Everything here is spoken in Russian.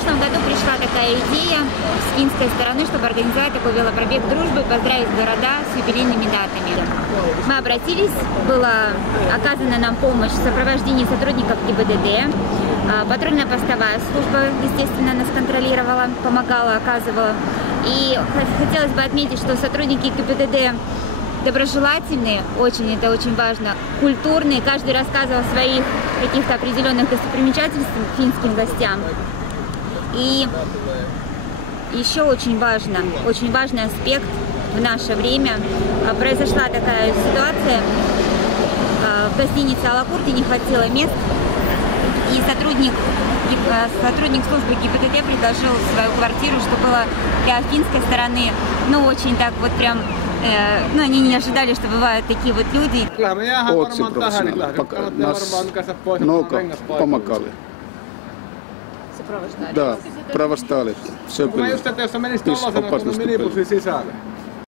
прошлом году пришла такая идея с финской стороны, чтобы организовать такой велопробег дружбы, поздравить города с юбилейными датами. Мы обратились, была оказана нам помощь в сопровождении сотрудников ГИБДД. Патрульно-постовая служба, естественно, нас контролировала, помогала, оказывала. И хотелось бы отметить, что сотрудники ГИБДД доброжелательные, это очень важно, культурные. Каждый рассказывал о своих каких-то определенных достопримечательностях финским гостям. И еще очень важный аспект в наше время. Произошла такая ситуация, в гостинице Алакурти не хватило мест, и сотрудник службы ГИБДД предложил свою квартиру, что было для финской стороны, очень так вот прям, они не ожидали, что бывают такие вот люди. Очень профессионально. Нас много помогали. Сопровождали. Да, провожали. Все было. Mä just, että jos sä menisit Tollosen minibussin sisälle.